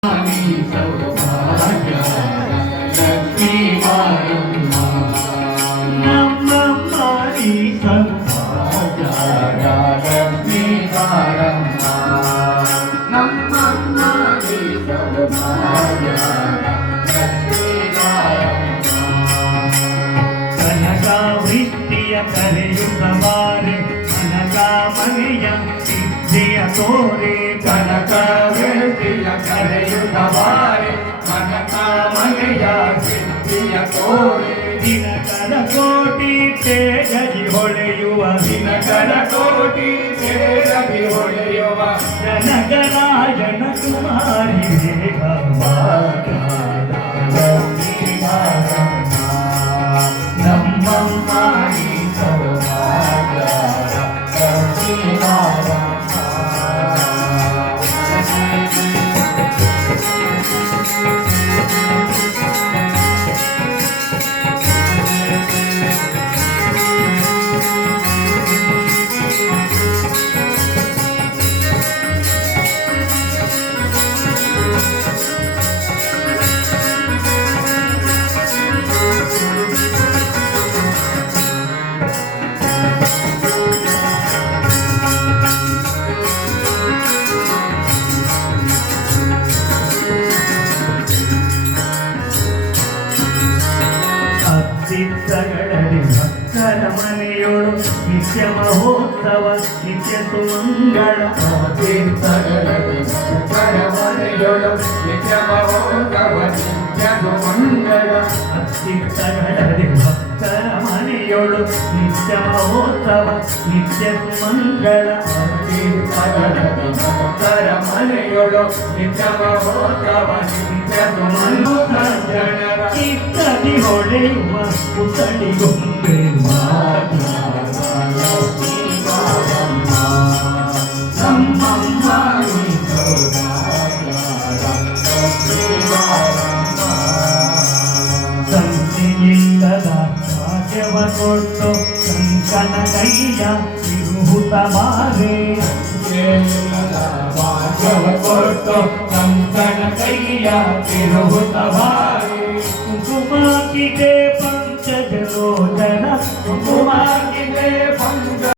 ಕರೆಯುತ್ತವಾರೆ ಕನಕ ಮನೆಯ ಸಿದ್ಧಿಯ ತೋರೆ ಕನಕ ಗೆಳತಿಯ ಕರೆಯುತ್ತವಾರೆ ಕನಕ ಮನೆಯ ಸಿದ್ಧಿಯ ತೋರೆ ದಿನಕರ ಕೋಟಿ ತೇಜಗಿ ಹೊಳೆಯುವ ದಿನಕರ ಕೋಟಿ ತೇಜಗಿ ಹೊಳೆಯುವ ಜನಗರಾಯಣ ಕುಮಾರಿ ಚಿತ್ರಗಳಲ್ಲಿ ಭಕ್ತರ ಮನೆಯೊಳು ನಿತ್ಯ ಮಹೋತ್ಸವ ನಿತ್ಯ ಸುಮಂಗಳ ತೀರ್ಥಗಳಲ್ಲಿ ಭಕ್ತರ ಮನೆಯೊಳು ನಿತ್ಯ ಮಹೋತ್ಸವ ನಿತ್ಯ ಸುಮಂಗಳ ಚಿತ್ರಗಳಲ್ಲಿ ಭಕ್ತರ ಮನೆಯೊಳು ನಿತ್ಯ ಮಹೋತ್ಸವ ನಿತ್ಯ ಸುಮಂಗಳ ತೀರ್ಥಗಳಲ್ಲಿ ಭಕ್ತರ ಮನೆಯೊಳು ನಿತ್ಯ ಮಹೋತ್ಸವ ನಿತ್ಯ ಸುಮಂಗಳ ಜನರ ಚಿತ್ತದಿ ಹೊಳೆಯುವ ಪುತಳಿಗೊಂಬೆ ಸಂತಿಯಿಲ್ಲದ ಭಾಗ್ಯವ ಕೊಟ್ಟು ಕಂಕನ ಕೈಯ ತಿರುಹುತ ಬಾರೆ ಭಾಗ್ಯವ ಕೊಟ್ಟು ಕಂಕನ ಕೈಯ ತಿರುಹುತ ಬಾರೆ ಕುಂಕುಮಾಕಿಗೆ ಪಂಚಜಲೋಚನ ಕುಂಕುಮಾಕಿಗೆ ಪಂಚ